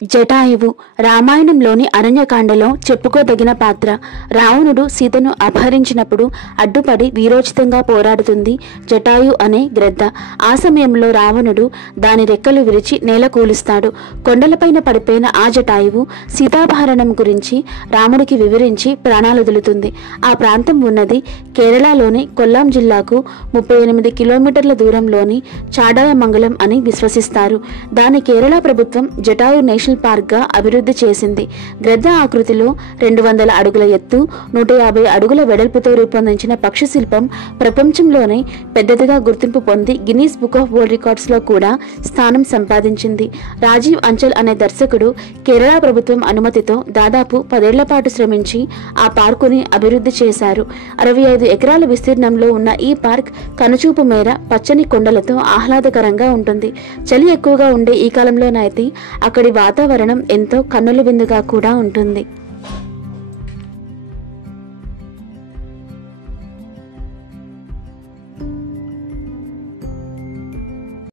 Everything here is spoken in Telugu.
జటాయువు రామాయణంలోని అరణ్యకాండలో చెప్పుకోదగిన పాత్ర. రావణుడు సీతను అపహరించినప్పుడు అడ్డుపడి వీరోచితంగా పోరాడుతుంది జటాయు అనే గ్రద్ద. ఆ సమయంలో రావణుడు దాని రెక్కలు విరిచి నేల కూలుస్తాడు. కొండలపైన పడిపోయిన ఆ జటాయువు సీతాపహరణం గురించి రాముడికి వివరించి ప్రాణాలొదులుతుంది. ఆ ప్రాంతం ఉన్నది కేరళలోని కొల్లాం జిల్లాకు 38 కిలోమీటర్ల దూరంలోని చాడాయమంగళం అని విశ్వసిస్తారు. దాని కేరళ ప్రభుత్వం జటాయు నేషనల్ పార్క్గా అభివృద్ధి చేసింది. గ్రద్ద ఆకృతిలో 200 అడుగుల ఎత్తు, 150 అడుగుల వెడల్పుతో రూపొందించిన పక్షి శిల్పం ప్రపంచంలోనే పెద్దదిగా గుర్తింపు పొంది గిన్నీస్ బుక్ ఆఫ్ వరల్డ్ రికార్డ్స్లో కూడా స్థానం సంపాదించింది. రాజీవ్ అంచల్ అనే దర్శకుడు కేరళ ప్రభుత్వం అనుమతితో దాదాపు 10 ఏళ్ల పాటు శ్రమించి ఆ పార్కుని అభివృద్ధి చేశారు. 65 ఎకరాల విస్తీర్ణంలో ఉన్న ఈ పార్క్ కనుచూపు మేర పచ్చని కొండలతో ఆహ్లాదకరంగా ఉంటుంది. చలి ఎక్కువగా ఉండే ఈ కాలంలోనైతే అక్కడి వాతావరణం ఎంతో కన్నుల విందుగా కూడా ఉంటుంది.